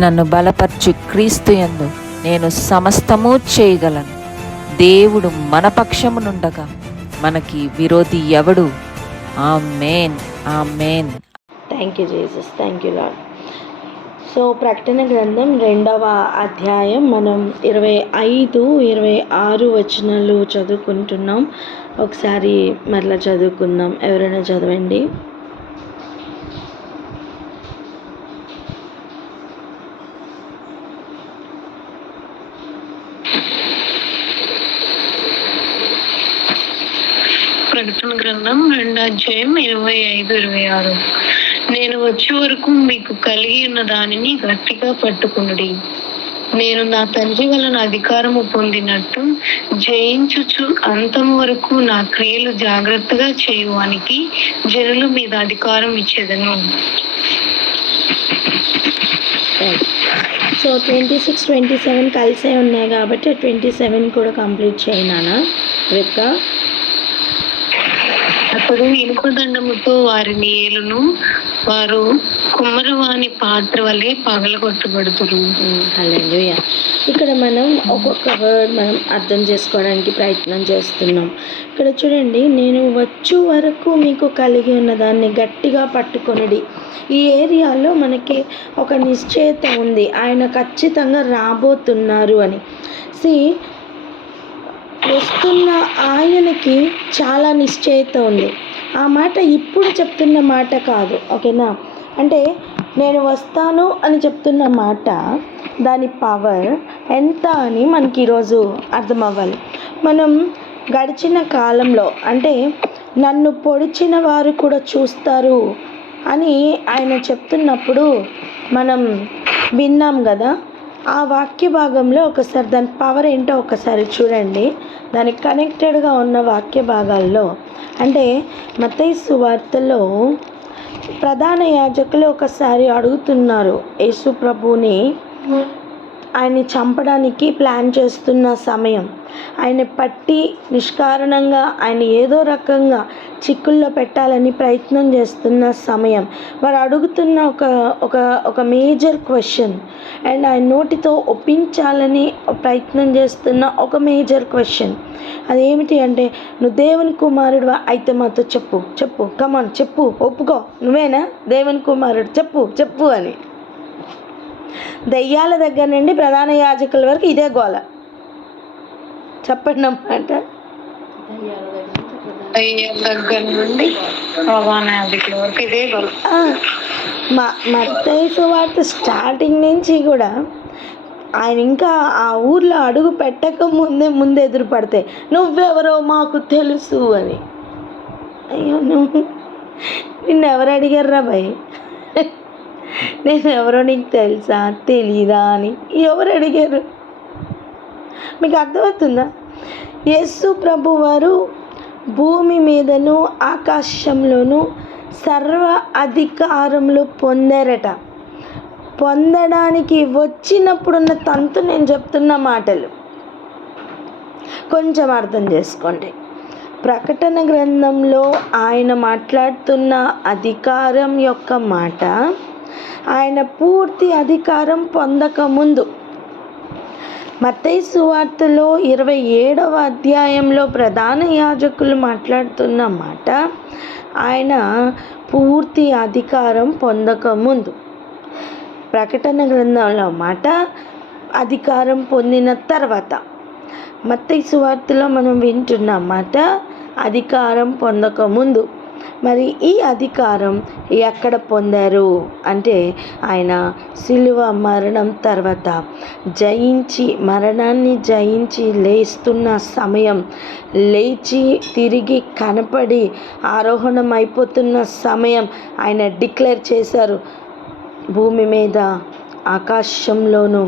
నన్ను బలపరచు క్రీస్తు యందు నేను సమస్తము చేయగలను. దేవుడు మన పక్షమునుండగా మనకి విరోధి ఎవడు? Amen, amen. Thank you Jesus, thank you Lord. So ప్రకటన గ్రంథం 2వ అధ్యాయం మనం 25, 26 వచనాలు చదువుకుంటున్నాం. ఒకసారి మరలా చదువుకుందాం. ఎవరైనా చదవండి. ప్రకటన గ్రంథం 2వ అధ్యాయం 25, 26. నేను వచ్చే వరకు మీకు కలిగి ఉన్న దానిని గట్టిగా పట్టుకునుడి. నేను నా తండ్రి వలన అధికారము పొందినట్టు జయించుచు అంతం వరకు నా క్రియలు జాగ్రత్తగా చేయువానికి జనుల మీద అధికారం ఇచ్చేదను. సో 26, 27 కలిసే ఉన్నాయి కాబట్టి 27 కూడా కంప్లీట్ చేయనానా రేపు? అతడు ఇనుపదండముతో వారిని ఏలును, వారు కుమ్మరవాణి పాత్ర వలె పగలగొట్టబడుతురు. హల్లెలూయా. ఇక్కడ మనం ఒక్కొక్క వర్డ్ మనం అర్థం చేసుకోవడానికి ప్రయత్నం చేస్తున్నాం. ఇక్కడ చూడండి, నేను వచ్చు వరకు మీకు కలిగి ఉన్న దాన్ని గట్టిగా పట్టుకొనిడి. ఈ ఏరియాలో మనకి ఒక నిశ్చయత ఉంది, ఆయన ఖచ్చితంగా రాబోతున్నారు అని. వస్తున్న ఆయనకి చాలా నిశ్చయత ఉంది. ఆ మాట ఇప్పుడు చెప్తున్న మాట కాదు, ఓకేనా? అంటే నేను వస్తాను అని చెప్తున్న మాట, దాని పవర్ ఎంత అని మనకి ఈరోజు అర్థం అవ్వాలి. మనం గడిచిన కాలంలో అంటే నన్ను పొడిచిన వారు కూడా చూస్తారు అని ఆయన చెప్తున్నప్పుడు మనం విన్నాం కదా. ఆ వాక్య భాగంలో ఒకసారి దాని పవర్ ఏంటో ఒకసారి చూడండి. దానికి కనెక్టెడ్గా ఉన్న వాక్య భాగాల్లో అంటే మత్తయి సువార్తలో ప్రధాన యాజకులు ఒకసారి అడుగుతున్నారు యేసు ప్రభువుని, ఆయన్ని చంపడానికి ప్లాన్ చేస్తున్న సమయం, ఆయన పట్టి నిష్కారణంగా ఆయన ఏదో రకంగా చిక్కుల్లో పెట్టాలని ప్రయత్నం చేస్తున్న సమయం, వారు అడుగుతున్న ఒక మేజర్ క్వశ్చన్ అండ్ ఆయన నోటితో ఒప్పించాలని ప్రయత్నం చేస్తున్న ఒక మేజర్ క్వశ్చన్. అదేమిటి అంటే, నువ్వు దేవుని కుమారుడు అయితే మాతో చెప్పు చెప్పు, కమాన్ చెప్పు, ఒప్పుకో, నువ్వేనా దేవుని కుమారుడు, చెప్పు చెప్పు అని. దయ్యాల దగ్గర నుండి ప్రధాన యాజకుల వరకు ఇదే గోల. చెప్పండి అన్నమాట. మత్తయి సువార్త స్టార్టింగ్ నుంచి కూడా ఆయన ఇంకా ఆ ఊర్లో అడుగు పెట్టక ముందే ఎదురు పడితే, నువ్వెవరో మాకు తెలుసు అని. అయ్యో, నిన్నెవరు అడిగారా భయ్? నేను ఎవరో నీకు తెలుసా తెలీదా అని ఎవరు అడిగారు? మీకు అర్థమవుతుందా? యేసు ప్రభు వారు భూమి మీదను ఆకాశంలోనూ సర్వ అధికారములు పొందారట. పొందడానికి వచ్చినప్పుడున్న తంతు నేను చెప్తున్న మాటలు కొంచెం అర్థం చేసుకోండి. ప్రకటన గ్రంథంలో ఆయన మాట్లాడుతున్న అధికారం యొక్క మాట, ఆయన పూర్తి అధికారం పొందకముందు మత్తయి సువార్తలో 27వ అధ్యాయంలో ప్రధాన యాజకులు మాట్లాడుతున్న మాట, ఆయన పూర్తి అధికారం పొందకముందు. ప్రకటన గ్రంథంలో మాట అధికారం పొందిన తర్వాత. మత్తయి సువార్తలో మనం వింటున్న మాట అధికారం పొందకముందు. మరి ఈ అధికారం ఎక్కడ పొందారు అంటే, ఆయన సిలువ మరణం తర్వాత జయించి, మరణాన్ని జయించి లేస్తున్న సమయం, లేచి తిరిగి కనపడి ఆరోహణం అయిపోతున్న సమయం ఆయన డిక్లేర్ చేశారు, భూమి మీద ఆకాశంలోనూ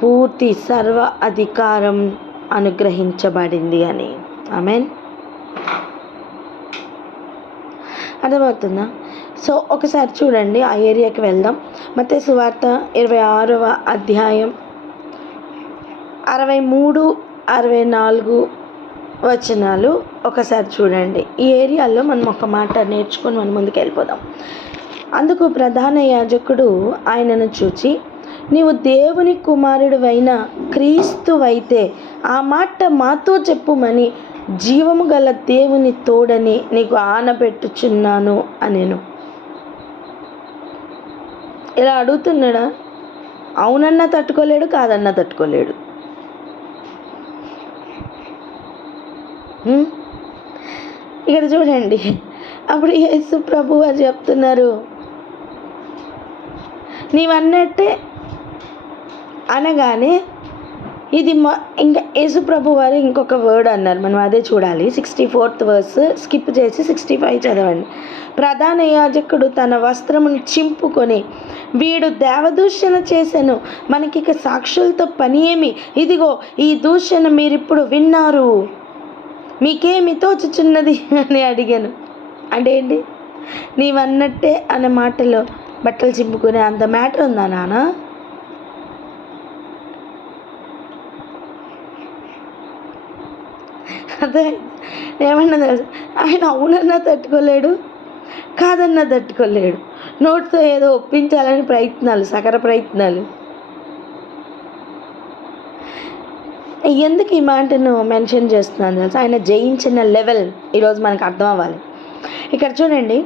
పూర్తి సర్వ అధికారం అనుగ్రహించబడింది అని. ఆమేన్. అర్థమవుతుందా? సో ఒకసారి చూడండి, ఆ ఏరియాకి వెళ్దాం. మత్తయి సువార్త 26వ అధ్యాయం 63, 64 వచనాలు ఒకసారి చూడండి. ఈ ఏరియాలో మనం ఒక మాట నేర్చుకొని మనం ముందుకు వెళ్ళిపోదాం. అందుకు ప్రధాన యాజకుడు ఆయనను చూచి, నీవు దేవుని కుమారుడివైన క్రీస్తువైతే ఆ మాట మాతో చెప్పుమని జీవము గల దేవుని తోడని నీకు ఆనబెట్టుచున్నాను అనెను. ఇలా అడుగుతున్నాడా? అవునన్నా తట్టుకోలేడు, కాదన్నా తట్టుకోలేడు. ఇక్కడ చూడండి, అప్పుడు యేసు ప్రభు వారు చెప్తున్నారు, నీవన్నట్టే అనగానే ఇది ఇంకా యేసు ప్రభు వారు ఇంకొక వర్డ్ అన్నారు. మనం అదే చూడాలి. 64th verse స్కిప్ చేసి 65 చదవండి. ప్రధాన యాజకుడు తన వస్త్రమును చింపుకొని, వీడు దేవదూషణ చేశాను, మనకిక సాక్షులతో పని ఏమి? ఇదిగో ఈ దూషణ మీరిప్పుడు విన్నారు, మీకేమి తోచుచున్నది అని అడిగాను. అంటే ఏంటి? నీవన్నట్టే అన్న మాటలో బట్టలు చింపుకునే అంత మ్యాటర్ ఉందా నాన్న? అదే ఏమన్నా తెలుసు, ఆయన అవునన్నా తట్టుకోలేడు, కాదన్నా తట్టుకోలేడు. నోటితో ఏదో ఒప్పించాలని ప్రయత్నాలు, సకల ప్రయత్నాలు. ఎందుకు ఈ మాటను మెన్షన్ చేస్తున్నాను తెలుసు? ఆయన జయించిన లెవెల్ ఈరోజు మనకు అర్థం అవ్వాలి. ఇక్కడ చూడండి,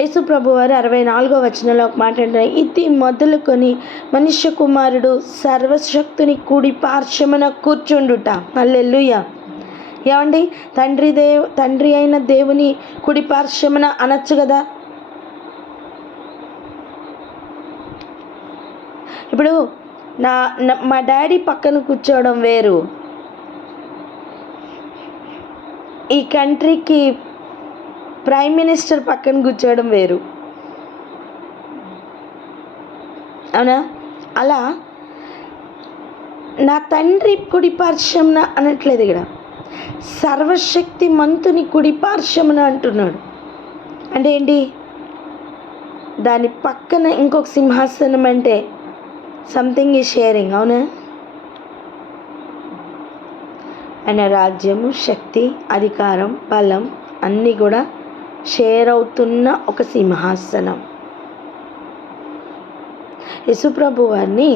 యేసు ప్రభు వారు 64వ వచనంలో ఒక మాట అంటారు, ఇది మొదలుకొని మనుష్య కుమారుడు సర్వశక్తుని కుడి పార్శ్వమున కూర్చుండుట. హల్లెలూయా. ఏమండి, తండ్రి అయిన దేవుని కుడి పార్శ్వమున అనొచ్చు కదా. ఇప్పుడు మా డాడీ పక్కన కూర్చోవడం వేరు, ఈ కంట్రీకి ప్రైమ్ మినిస్టర్ పక్కన కూర్చోవడం వేరు, అవునా? అలా నా తండ్రి కుడి పార్శ్వమున అనట్లేదు, ఇక్కడ సర్వశక్తి మంతుని కుడి పార్శ్వమున అంటున్నాడు. అంటే ఏంటి? దాని పక్కన ఇంకొక సింహాసనం అంటే సంథింగ్ ఈ షేరింగ్, అవునా? ఆయన రాజ్యము, శక్తి, అధికారం, బలం అన్నీ కూడా షేర్ అవుతున్న ఒక సింహాసనం. యేసుప్రభు వారిని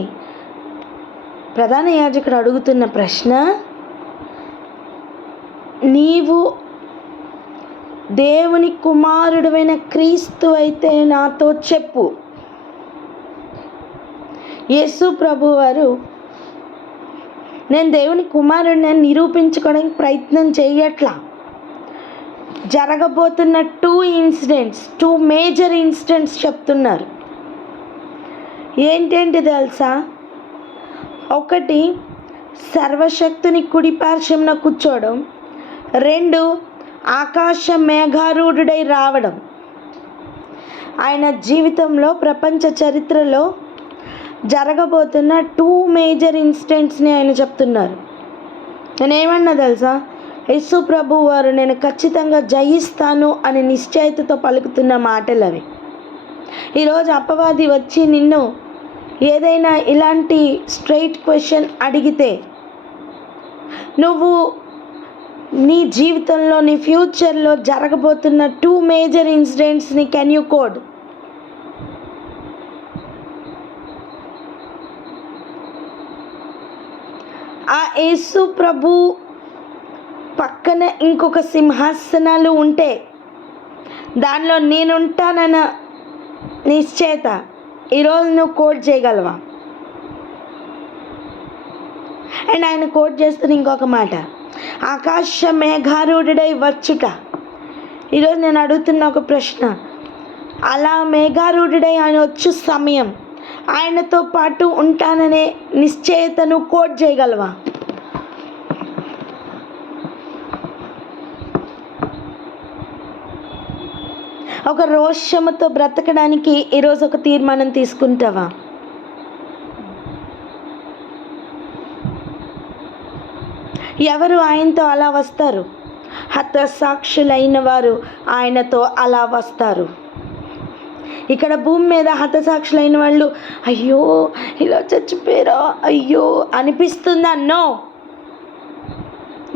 ప్రధాన యాజకుడు అడుగుతున్న ప్రశ్న, నీవు దేవుని కుమారుడైన క్రీస్తు అయితే నాతో చెప్పు. యేసు ప్రభు వారు నేను దేవుని కుమారుడిని నిరూపించుకోవడానికి ప్రయత్నం చేయట్లా. జరగబోతున్న 2 మేజర్ ఇన్సిడెంట్స్ చెప్తున్నారు. ఏంటేంటి తెలుసా? ఒకటి, సర్వశక్తుని కుడి పార్శ్వమున కూర్చోవడం. 2, ఆకాశ మేఘారూఢుడై రావడం. ఆయన జీవితంలో, ప్రపంచ చరిత్రలో జరగబోతున్న 2 మేజర్ ఇన్సిడెంట్స్ని ఆయన చెప్తున్నారు. నేనేమన్నా తెలుసా? యేసు ప్రభు వారు నేను ఖచ్చితంగా జయిస్తాను అని నిశ్చయితతో పలుకుతున్న మాటలు అవి. ఈరోజు అపవాది వచ్చి నిన్ను ఏదైనా ఇలాంటి స్ట్రైట్ క్వశ్చన్ అడిగితే, నువ్వు నీ జీవితంలో, నీ ఫ్యూచర్లో జరగబోతున్న 2 మేజర్ ఇన్సిడెంట్స్ని కెన్ యూ కోడ్? ఆ యేసు ప్రభు పక్కన ఇంకొక సింహాసనాలు ఉంటే దానిలో నేనుంటానన్న నిశ్చయత ఈరోజు నువ్వు కోట్ చేయగలవా? అండ్ ఆయన కోట్ చేస్తున్న ఇంకొక మాట, ఆకాశ మేఘారూఢుడై వచ్చుట. ఈరోజు నేను అడుగుతున్న ఒక ప్రశ్న, అలా మేఘారూఢుడై ఆయన వచ్చు సమయం, ఆయనతో పాటు ఉంటాననే నిశ్చయతను కోట్ చేయగలవా? ఒక రోషముతో బ్రతకడానికి ఈరోజు ఒక తీర్మానం తీసుకుంటావా? ఎవరు ఆయనతో అలా వస్తారు? హతసాక్షులైన వారు ఆయనతో అలా వస్తారు. ఇక్కడ భూమి మీద హతసాక్షులైన వాళ్ళు అయ్యో ఇలా చచ్చిపోయారా అయ్యో అనిపిస్తుందా? నో.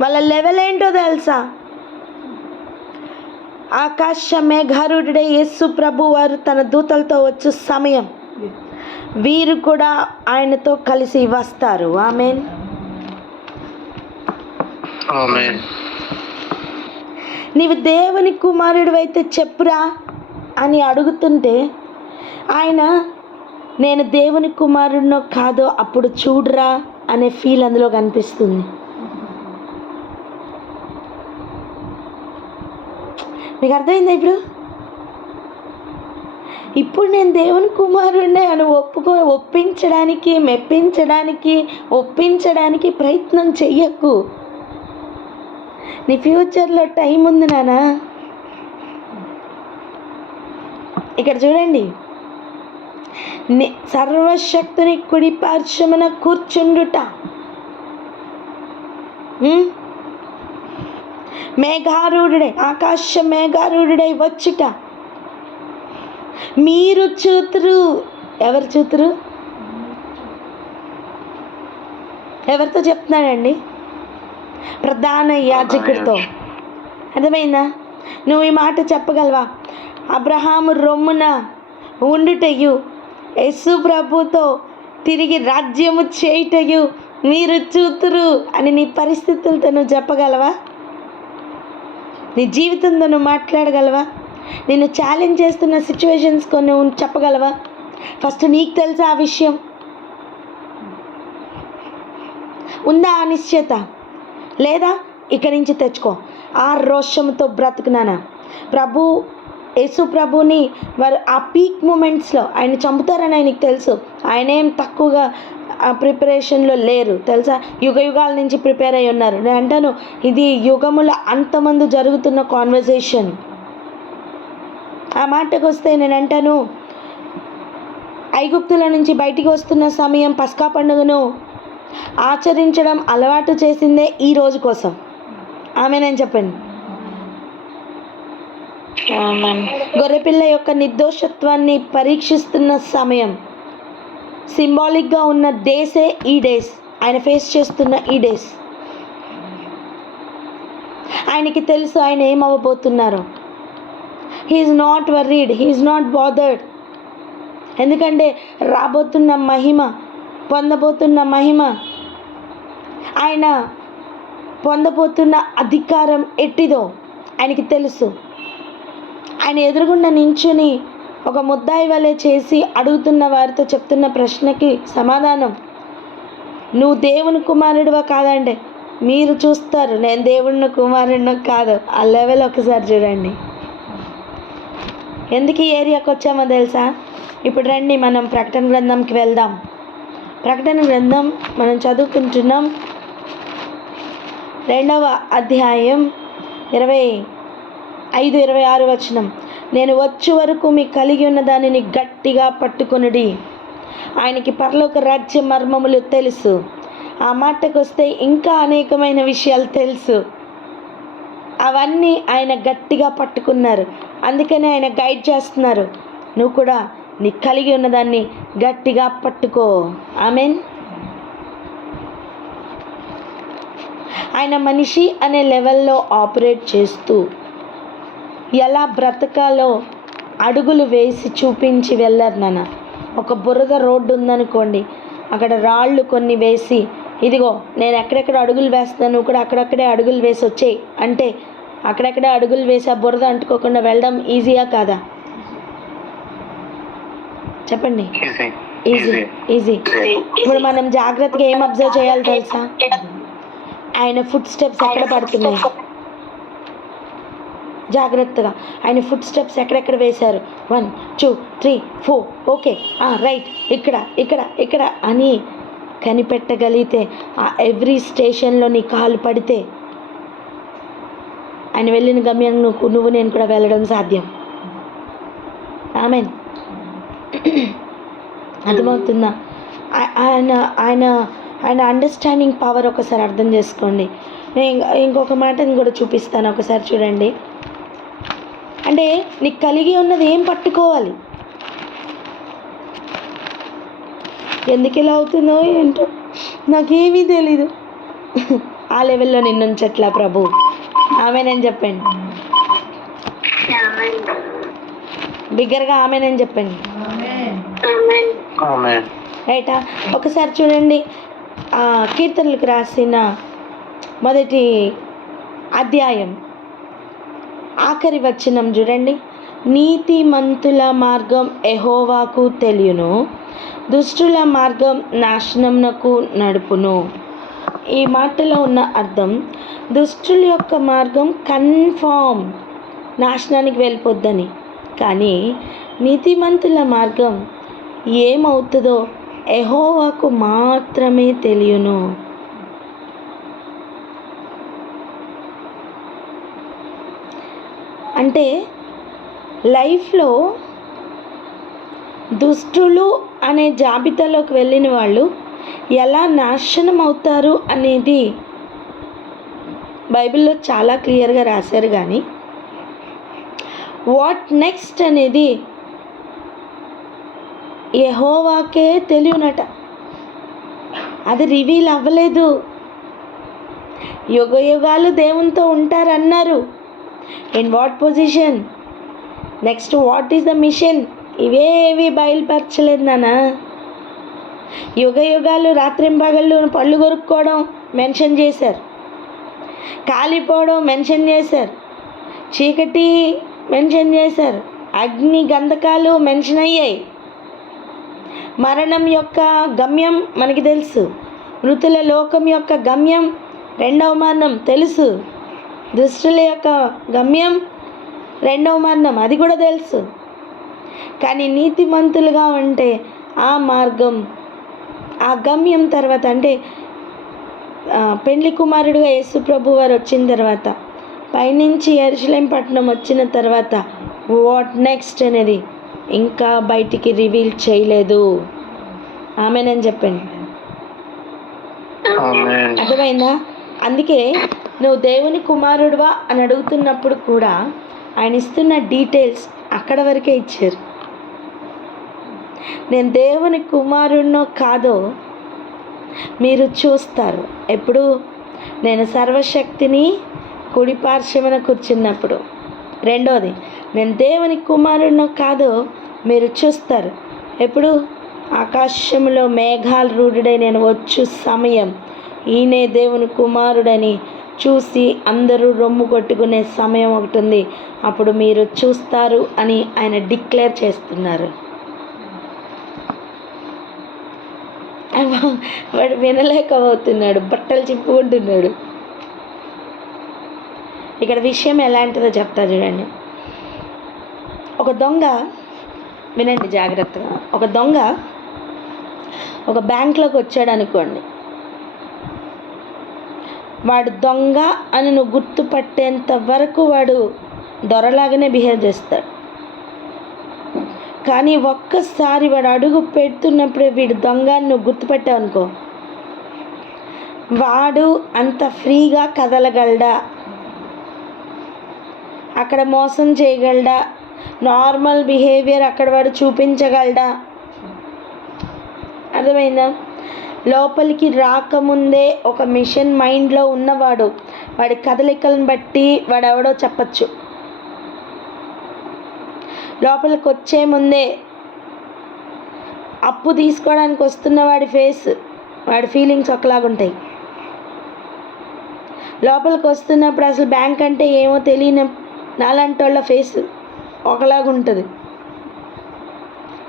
వాళ్ళ లెవెల్ ఏంటో తెలుసా? ఆకాశ మేఘారూఢుడై యేసు ప్రభు వారు తన దూతలతో వచ్చు సమయం వీరు కూడా ఆయనతో కలిసి వస్తారు. ఆమేన్. నీవు దేవుని కుమారుడు అయితే చెప్పురా అని అడుగుతుంటే ఆయన నేను దేవుని కుమారుడినో కాదో అప్పుడు చూడరా అనే ఫీల్ అందులో కనిపిస్తుంది. మీకు అర్థమైందా? ఇప్పుడు నేను దేవుని కుమారుడినే అని ఒప్పించడానికి ప్రయత్నం చెయ్యకు. నీ ఫ్యూచర్లో టైం ఉంది నాన్న. ఇక్కడ చూడండి, సర్వశక్తుని కుడి పార్శ్వమున కూర్చుండుట, మేఘారూఢుడై ఆకాశ మేఘారూఢుడై వచ్చుట మీరు చూతురు. ఎవరు చూతురు? ఎవరితో చెప్తున్నాడండి? ప్రధాన యాజకుడితో. అర్థమైందా? నువ్వు ఈ మాట చెప్పగలవా? అబ్రహాము రొమ్మున ఉండుటయు యేసు ప్రభుతో తిరిగి రాజ్యము చేయుటయు మీరు చూతురు అని నీ పరిస్థితులతో నువ్వు చెప్పగలవా? నీ జీవితంతో నువ్వు మాట్లాడగలవా? నిన్ను ఛాలెంజ్ చేస్తున్న సిచ్యువేషన్స్ కొన్ని చెప్పగలవా? ఫస్ట్ నీకు తెలుసా ఆ విషయం? ఉందా అనిశ్చయత? లేదా ఇక్కడి నుంచి తెచ్చుకో. ఆ రోషంతో బ్రతుకున్నానా? యేసు ప్రభుని వారు ఆ పీక్ మూమెంట్స్లో ఆయన చంపుతారని ఆయనకి తెలుసు. ఆయనేం తక్కువగా ప్రిపరేషన్లో లేరు తెలుసా. యుగాల నుంచి ప్రిపేర్ అయి ఉన్నారు. నేను అంటాను, ఇది యుగముల అంతమంది జరుగుతున్న కాన్వర్జేషన్. ఆ మాటకు వస్తే నేను అంటాను, ఐగుప్తుల నుంచి బయటికి వస్తున్న సమయం పస్కా పండుగను ఆచరించడం అలవాటు చేసిందే ఈ రోజు కోసం. ఆమేన్ చెప్పండి. గొర్రెపిల్ల యొక్క నిర్దోషత్వాన్ని పరీక్షిస్తున్న సమయం, సింబాలిక్గా ఉన్న డేసే ఈ డేస్. ఆయన ఫేస్ చేస్తున్న ఈ డేస్. ఆయనకి తెలుసు ఆయన ఏమవ్వబోతున్నారో. He's not worried, he's not bothered. ఎందుకంటే రాబోతున్న మహిమ, పొందబోతున్న మహిమ, ఆయన పొందబోతున్న అధికారం ఎట్టిదో ఆయనకి తెలుసు. ఆయన ఎదురుగుండా నించుని ఒక ముద్దాయి వలె చేసి అడుగుతున్న వారితో చెప్తున్న ప్రశ్నకి సమాధానం, నువ్వు దేవుని కుమారుడివా కాదంటే మీరు చూస్తారు నేను దేవుని కుమారుడినో కాదు. ఆ లెవెల్ ఒకసారి చూడండి. ఎందుకు ఈ ఏరియాకి వచ్చామో తెలుసా? ఇప్పుడు రండి మనం ప్రకటన గ్రంథంకి వెళ్దాం. ప్రకటన గ్రంథం మనం చదువుకుంటున్నాం. 2వ అధ్యాయం 25-26 వచనం. నేను వచ్చే వరకు మీకు కలిగి ఉన్న దానిని గట్టిగా పట్టుకొనుడి. ఆయనకి పరలోక రాజ్య మర్మములు తెలుసు. ఆ మాటకు వస్తే ఇంకా అనేకమైన విషయాలు తెలుసు. అవన్నీ ఆయన గట్టిగా పట్టుకున్నారు. అందుకనే ఆయన గైడ్ చేస్తున్నారు. నువ్వు కూడా నీ కలిగి ఉన్నదాన్ని గట్టిగా పట్టుకో. ఆమేన్. ఆయన మనిషి అనే లెవెల్లో ఆపరేట్ చేస్తూ ఎలా బ్రతకాలో అడుగులు వేసి చూపించి వెళ్ళారు నాన్న. ఒక బురద రోడ్డు ఉందనుకోండి, అక్కడ రాళ్ళు కొన్ని వేసి, ఇదిగో నేను ఎక్కడెక్కడ అడుగులు వేస్తాను, నువ్వు కూడా అక్కడక్కడే అడుగులు వేసి వచ్చేయి అంటే అక్కడక్కడే అడుగులు వేసి ఆ బురద అంటుకోకుండా వెళ్ళడం ఈజీయా కాదా? చెప్పండి. ఈజీ. ఇప్పుడు మనం జాగ్రత్తగా ఏం అబ్జర్వ్ చేయాలి తెలుసా? ఆయన ఫుట్ స్టెప్స్ ఎక్కడ పడుతున్నాయి, జాగ్రత్తగా ఆయన ఫుట్ స్టెప్స్ ఎక్కడెక్కడ వేశారు, 1 2 3 4 ఓకే రైట్, ఇక్కడ ఇక్కడ ఇక్కడ అని కనిపెట్టగలిగితే ఆ ఎవ్రీ స్టేషన్లో నీ కాలు పడితే ఆయన వెళ్ళిన గమ్యం నువ్వు నేను కూడా వెళ్ళడం సాధ్యం. ఆమేన్. అర్థమవుతుందా? ఆయన ఆయన ఆయన అండర్స్టాండింగ్ పవర్ ఒకసారి అర్థం చేసుకోండి. ఇంకొక మాటని కూడా చూపిస్తాను, ఒకసారి చూడండి. అంటే నీకు కలిగి ఉన్నది ఏం పట్టుకోవాలి. ఎందుకు ఇలా అవుతుందో ఏంటో నాకేమీ తెలీదు. ఆ లెవెల్లో నిన్నుంచట్లా ప్రభు. ఆమె నేను చెప్పండి. బిగ్గరగా ఆమెనని చెప్పండి. ఆమేన్. రైటా? ఒకసారి చూడండి, కీర్తనలకు రాసిన మొదటి అధ్యాయం ఆఖరి వచనం చూడండి. నీతిమంతుల మార్గం యెహోవాకు తెలియను, దుష్టుల మార్గం నాశనమునకు నడుపును. ఈ మాటలో ఉన్న అర్థం, దుష్టుల యొక్క మార్గం కన్ఫామ్ నాశనానికి వెళ్ళిపోద్దని, కానీ నీతిమంతుల మార్గం ఏమవుతుందో యెహోవాకు మాత్రమే తెలియను. అంటే లైఫ్లో దుష్టులు అనే జాబితాలోకి వెళ్ళిన వాళ్ళు ఎలా నాశనం అవుతారు అనేది బైబిల్లో చాలా క్లియర్గా రాశారు. కానీ వాట్ నెక్స్ట్ అనేది యెహోవాకే తెలియనట. అది రివీల్ అవ్వలేదు. యుగ యుగాలు దేవునితో ఉంటారన్నారు. In what position, next what is the mission, ఇవేవి బయలుపరచలేదు నాన్న. యుగ యుగాలు రాత్రింపగళ్ళు పళ్ళు కొరుక్కోవడం మెన్షన్ చేశారు, కాలిపోవడం మెన్షన్ చేశారు, చీకటి మెన్షన్ చేశారు, అగ్ని గంధకాలు మెన్షన్ అయ్యాయి. మరణం యొక్క గమ్యం మనకి తెలుసు, మృతుల లోకం యొక్క గమ్యం రెండవ మరణం తెలుసు, దుష్టుల యొక్క గమ్యం రెండవ మరణం అది కూడా తెలుసు. కానీ నీతిమంతులుగా ఉంటే ఆ మార్గం, ఆ గమ్యం తర్వాత, అంటే పెండ్లి కుమారుడుగా యేసు ప్రభు వారు వచ్చిన తర్వాత, పైనుంచి యెరూషలేం పట్టణం వచ్చిన తర్వాత వాట్ నెక్స్ట్ అనేది ఇంకా బయటికి రివీల్ చేయలేదు. ఆమేనని చెప్పండి. అర్థమైందా? అందుకే నువ్వు దేవుని కుమారుడువా అని అడుగుతున్నప్పుడు కూడా ఆయన ఇస్తున్న డీటెయిల్స్ అక్కడ వరకే ఇచ్చారు. నేను దేవుని కుమారుడినో కాదో మీరు చూస్తారు ఎప్పుడు, నేను సర్వశక్తిని కుడి పార్శ్వమున కూర్చున్నప్పుడు. రెండోది, నేను దేవుని కుమారుడినో కాదో మీరు చూస్తారు ఎప్పుడు, ఆకాశంలో మేఘాలు రూఢుడై నేను వచ్చు సమయం, ఈయనే దేవుని కుమారుడని చూసి అందరూ రొమ్ము కొట్టుకునే సమయం ఒకటి ఉంది, అప్పుడు మీరు చూస్తారు అని ఆయన డిక్లేర్ చేస్తున్నారు. వాడు వినలేకపోతున్నాడు, బట్టలు చింపుకుంటున్నాడు. ఇక్కడ విషయం ఎలాంటిదో చెప్తా చూడండి. ఒక దొంగ, వినండి జాగ్రత్తగా, ఒక దొంగ ఒక బ్యాంక్లోకి వచ్చాడు అనుకోండి. వాడు దొంగ అని నువ్వు గుర్తుపట్టేంత వరకు వాడు దొరలాగానే బిహేవ్ చేస్తాడు. కానీ ఒక్కసారి వాడు అడుగు పెడుతున్నప్పుడే వీడు దొంగ అని నువ్వు గుర్తుపెట్టావు అనుకో, వాడు అంత ఫ్రీగా కదలగలడా, అక్కడ మోసం చేయగలడా, నార్మల్ బిహేవియర్ అక్కడ వాడు చూపించగలడా? అర్థమైందా? లోపలికి రాకముందే ఒక మిషన్ మైండ్లో ఉన్నవాడు వాడి కదలికలను బట్టి వాడు ఎవడో చెప్పచ్చు. లోపలికి వచ్చే ముందే అప్పు తీసుకోవడానికి వస్తున్న వాడి ఫేస్, వాడి ఫీలింగ్స్ ఒకలాగుంటాయి. లోపలికి వస్తున్నప్పుడు అసలు బ్యాంక్ అంటే ఏమో తెలియని నాలాంటి వాళ్ళ ఫేస్ ఒకలాగుంటుంది.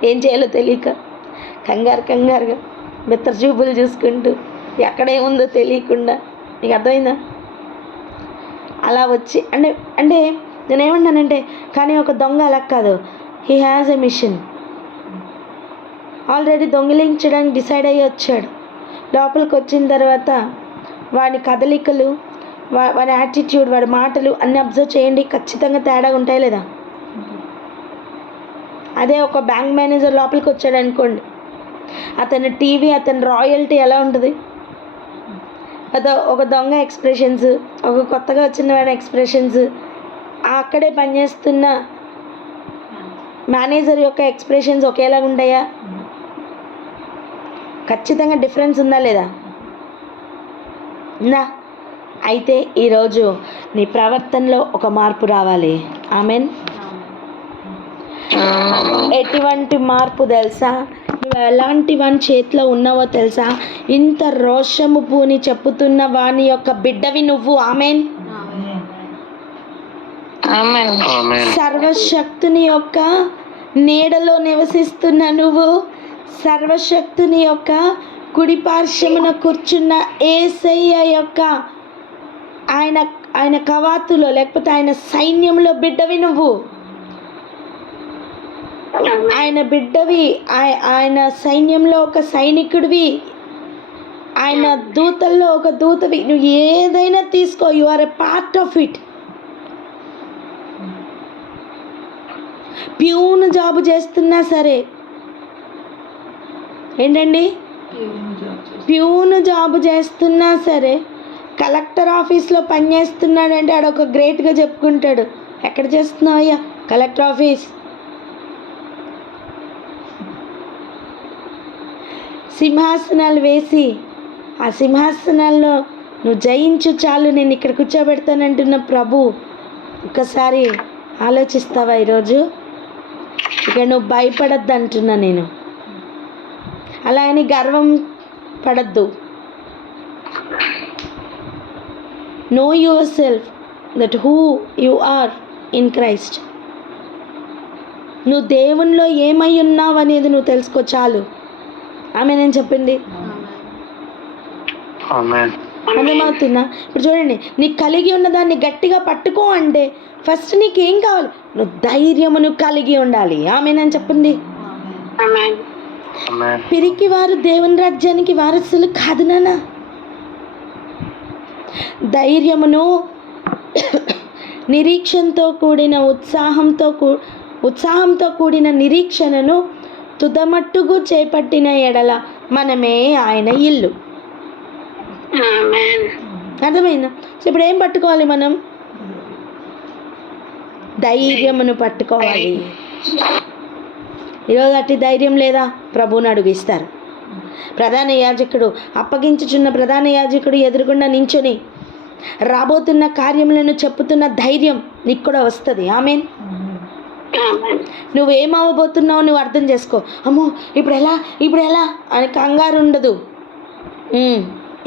ఏం చేయాలో తెలియక కంగారుగా బిత్తర చూపులు చూసుకుంటూ ఎక్కడేముందో తెలియకుండా. నీకు అర్థమైందా? అలా వచ్చి అంటే నేనేమన్నానంటే, కానీ ఒక దొంగ అలా కాదు, he has a mission. Already దొంగిలించడానికి డిసైడ్ అయ్యి వచ్చాడు. లోపలికి వచ్చిన తర్వాత వాడి కదలికలు, వాడి యాటిట్యూడ్, వాడి మాటలు అన్నీ అబ్జర్వ్ చేయండి, ఖచ్చితంగా తేడా ఉంటాయి లేదా? అదే ఒక బ్యాంక్ మేనేజర్ లోపలికి వచ్చాడు అనుకోండి, అతని టీవీ, అతని రాయల్టీ ఎలా ఉంటుంది? ఒక దొంగ ఎక్స్ప్రెషన్స్, ఒక కొత్తగా వచ్చిన వాడి ఎక్స్ప్రెషన్స్, అక్కడే పనిచేస్తున్న మేనేజర్ యొక్క ఎక్స్ప్రెషన్స్ ఒకేలాగా ఉంటాయా? ఖచ్చితంగా డిఫరెన్స్ ఉందా లేదా? ఉందా? అయితే ఈరోజు నీ ప్రవర్తనలో ఒక మార్పు రావాలి. ఆమెన్. ఎటువంటి మార్పు తెలుసా? నువ్వు ఎలాంటి వాని చేతిలో ఉన్నావో తెలుసా? ఇంత రోషము పూని చెప్పుతున్న వాని యొక్క బిడ్డవి నువ్వు. ఆమెన్. సర్వశక్తుని యొక్క నీడలో నివసిస్తున్న నువ్వు, సర్వశక్తుని యొక్క కుడి పార్శ్వమున కూర్చున్న యేసయ్య యొక్క ఆయన కవాతులో లేకపోతే ఆయన సైన్యంలో బిడ్డవి నువ్వు. ఆయన బిడ్డవి, ఆయన సైన్యంలో ఒక సైనికుడివి, ఆయన దూతల్లో ఒక దూతవి. నువ్వు ఏదైనా తీసుకో, you are a part of it. Peon job చేస్తున్నా సరే, ఏంటండి, ప్యూన్ జాబ్ చేస్తున్నా సరే, కలెక్టర్ ఆఫీస్లో పనిచేస్తున్నాడంటే ఆడొక గ్రేట్గా చెప్పుకుంటాడు. ఎక్కడ చేస్తున్నావు అయ్యా? Collector office. సింహాసనాలు వేసి ఆ సింహాసనాల్లో నువ్వు జయించు, చాలు నేను ఇక్కడ కూర్చోబెడతానంటున్న ప్రభు ఒక్కసారి ఆలోచిస్తావా ఈరోజు? ఇక్కడ నువ్వు భయపడద్దు అంటున్నా నేను. అలా అని గర్వం పడద్దు. Know yourself that who you are in Christ. నువ్వు దేవునిలో ఏమై ఉన్నావు అనేది నువ్వు తెలుసుకో, చాలు. ఆమె నేను చెప్పింది అర్థమవుతుందా? ఇప్పుడు చూడండి, నీకు కలిగి ఉన్న దాన్ని గట్టిగా పట్టుకో అంటే ఫస్ట్ నీకేం కావాలి? నువ్వు ధైర్యమును కలిగి ఉండాలి. ఆమె నేను చెప్పింది. పిరికి వారు దేవుని రాజ్యానికి వారసులు కాదు నాన్న. ధైర్యమును, నిరీక్షణతో కూడిన ఉత్సాహంతో కూడిన నిరీక్షణను తుదమట్టుకు చేపట్టిన ఎడల మనమే ఆయన ఇల్లు. అర్థమైందా? సో ఇప్పుడు ఏం పట్టుకోవాలి మనం? ధైర్యమును పట్టుకోవాలి. ఈరోజు అట్టి ధైర్యం లేదా? ప్రభువుని అడుగిస్తారు. ప్రధాన యాజకుడు అప్పగించుచున్న ప్రధాన యాజకుడు ఎదురుగుండా నించుని రాబోతున్న కార్యములను చెప్పుతున్న ధైర్యం నీకు కూడా వస్తుంది. ఆమెన్. నువ్వేమవ్వబోతున్నావు నువ్వు అర్థం చేసుకో. అమ్మో ఇప్పుడు ఎలా అని కంగారు ఉండదు.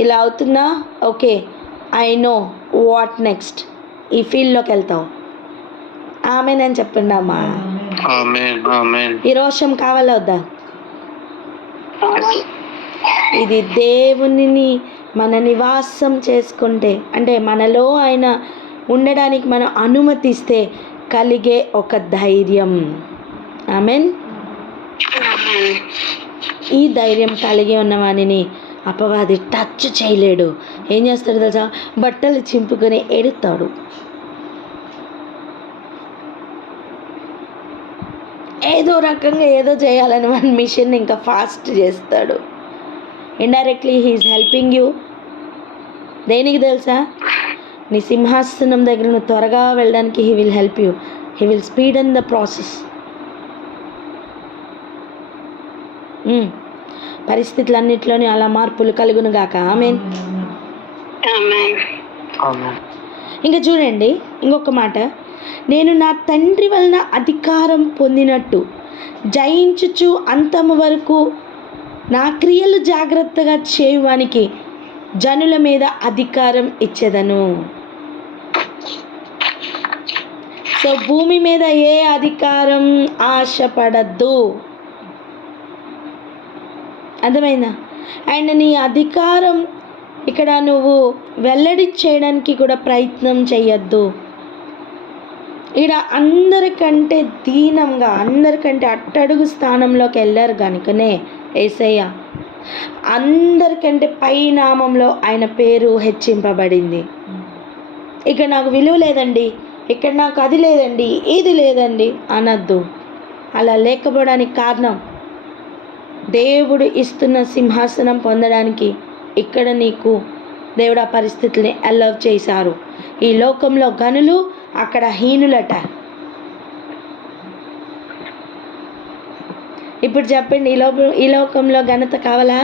ఇలా అవుతుందా? Okay, I know what next. ఈ ఫీల్డ్లోకి వెళ్తావు. ఆమెన్ అని చెప్పండి అమ్మా. ఈ రోషం కావాలా వద్దా? ఇది దేవునిని మన నివాసం చేసుకుంటే, అంటే మనలో ఆయన ఉండడానికి మనం అనుమతిస్తే కలిగే ఒక ధైర్యం. ఆమెన్. ఈ ధైర్యం కలిగి ఉన్న వానిని అపవాది టచ్ చేయలేడు. ఏం చేస్తాడు తెలుసా? బట్టలు చింపుకొని ఎడుతాడు. ఏదో రకంగా ఏదో చేయాలని మన మిషన్ ఇంకా ఫాస్ట్ చేస్తాడు. Indirectly he's helping you. దేనికి తెలుసా? నీ సింహాసనం దగ్గర నువ్వు త్వరగా వెళ్ళడానికి he will help you. He will speed in the process. పరిస్థితులన్నిటిలోని అలా మార్పులు కలుగును గాక. ఆమేన్. ఇంకా చూడండి ఇంకొక మాట, నేను నా తండ్రి వలన అధికారం పొందినట్టు జయించుచు అంతము వరకు నా క్రియలు జాగ్రత్తగా చేయువానికి జనుల మీద అధికారం ఇచ్చేదను. సో భూమి మీద ఏ అధికారం ఆశపడద్దు. అర్థమైందా? అండ్ నీ అధికారం ఇక్కడ నువ్వు వెల్లడి చేయడానికి కూడా ప్రయత్నం చెయ్యొద్దు. ఇక్కడ అందరికంటే దీనంగా, అందరికంటే అట్టడుగు స్థానంలోకి వెళ్ళారు కనుకనే యేసయ్య అందరికంటే పై నామంలో ఆయన పేరు హెచ్చింపబడింది. ఇక్కడ నాకు విలువ లేదండి, ఇక్కడ నాకు అది లేదండి, ఇది లేదండి అనద్దు. అలా లేకపోవడానికి కారణం దేవుడు ఇస్తున్న సింహాసనం పొందడానికి ఇక్కడ నీకు దేవుడు ఆ పరిస్థితుల్ని అలౌ చేశారు. ఈ లోకంలో గనులు, అక్కడ హీనులట. ఇప్పుడు చెప్పండి, ఈ లోకంలో ఘనత కావాలా?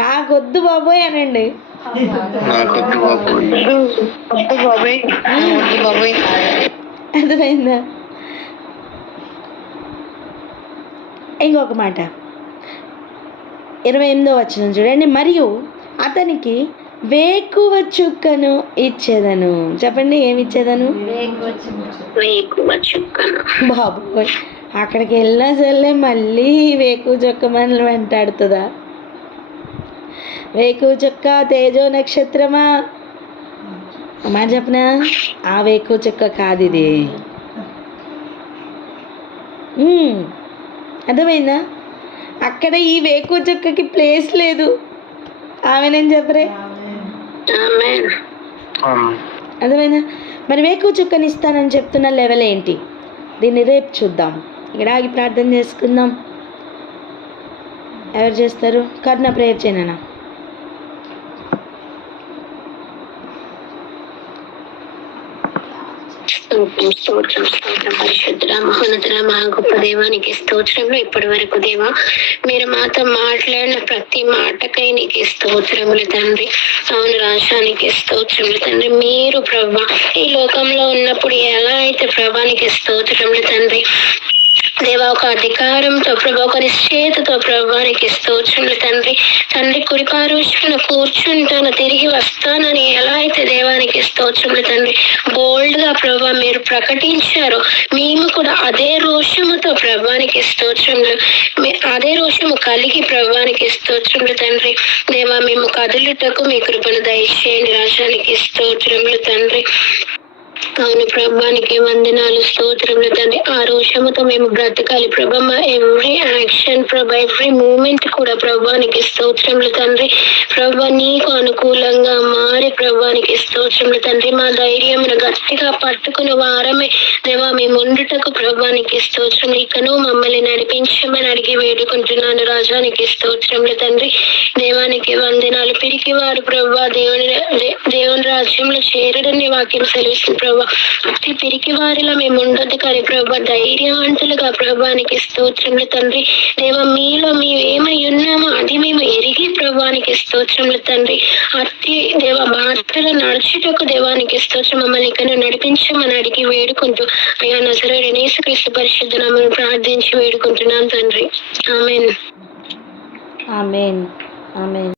నాకొద్దు బాబోయ్ అనండి. అర్థమైందా? ఇంకొక మాట 28వ వచనం చూడండి. మరియు అతనికి వేకువ చుక్కను ఇచ్చేదను. చెప్పండి, ఏమి ఇచ్చేదను? వేకువ చుక్కను. బాబోయ్, అక్కడికి వెళ్ళినా సరే మళ్ళీ వేకువ చుక్క మనల్ని వెంటాడుతుందా? వేకువ చుక్క, తేజో నక్షత్రమా, అమ్మా చెప్పనా? ఆ వేకువ చుక్క కాదు ఇది. అర్థమైందా? అక్కడ ఈ వేకువ చుక్కకి ప్లేస్ లేదు. ఆమెనేం చెప్పరే? అర్థమైందా? మరి వేకువ చుక్కని ఇస్తానని చెప్తున్న లెవెల్ ఏంటి? దీన్ని రేపు చూద్దాం. ఇక్కడ ఆగి ప్రార్థన చేసుకుందాం. ఎవరు చేస్తారు? కరుణ ప్రేయర్ చేయనా? స్తోత్రం పరిశుద్ధుల మహోన్నతుల మా గొప్ప దేవానికి స్తోత్రంలో ఇప్పటి వరకు దేవా మీరు మాతో మాట్లాడిన ప్రతి మాటకై నీకు స్తోత్రములు తండ్రి. అవును రాజానికి స్తోత్రములు తండ్రి. మీరు ప్రభా ఈ లోకంలో ఉన్నప్పుడు ఎలా అయితే ప్రభానికి స్తోత్రములు తండ్రి. దేవా ఒక అధికారంతో ప్రభా, ఒక నిశ్చయతతో ప్రభానికి స్తోత్రములు తండ్రి. తండ్రి కుడిపారుషున కూర్చుంటాను, తిరిగి వస్తానని ఎలా అయితే దేవానికి స్తోత్రములు తండ్రి బోల్డ్ గా ప్రభా మీరు ప్రకటించారో, మేము కూడా అదే రోషముతో ప్రభానికి స్తోత్రములు, అదే రోషము కలిగి ప్రభానికి స్తోత్రములు తండ్రి. దేవా మేము కదులుటకు మీ కృపను దయచేయండి. రాజానికి స్తోత్రములు తండ్రి. అవును ప్రభానికి వందనాలు, స్తోత్రములు తండ్రి. ఆ రోషముతో మేము బ్రతకాలి ప్రభా. మా ఎవ్రీ యాక్షన్ ప్రభా, ఎవ్రీ మూమెంట్ కూడా ప్రభానికి స్తోత్రములు తండ్రి. ప్రభా నీకు అనుకూలంగా మారి ప్రభానికి స్తోత్రములు తండ్రి. మా ధైర్యమును గట్టిగా పట్టుకుని వారమే దేవా మేము ఉండుటకు ప్రభానికి స్తోత్రములు. ఇకను మమ్మల్ని నడిపించమని అడిగి వేడుకుంటున్నాను. రాజానికి స్తోత్రములు తండ్రి. దేవానికి వందనాలు. పిరికి వారు ప్రభా దేవుని రాజ్యంలో చేరడని వాక్యం సెలవిస్తుంది ప్రభా. అతి పిరికి వారిలో మేము ఉండొద్దు కానీ ప్రభా ధైర్యవంతులుగా ప్రభానికి స్తోత్రములు తండ్రి. దేవ మీలో మేము ఏమై ఉన్నామో అది మేము ఎరిగి ప్రభానికి స్తోత్రములు తండ్రి. అతి దేవ బాటలో నడుచుటకు దేవానికి స్తోత్రం. మమ్మల్ని ఇక్కడ నడిపించమని అడిగి వేడుకుంటూ అయ్యా నజరేయుడైన యేసుక్రీస్తు పరిశుద్ధ నామమున ప్రార్థించి వేడుకుంటున్నాను తండ్రి. ఆమేన్. ఆమేన్. ఆమేన్.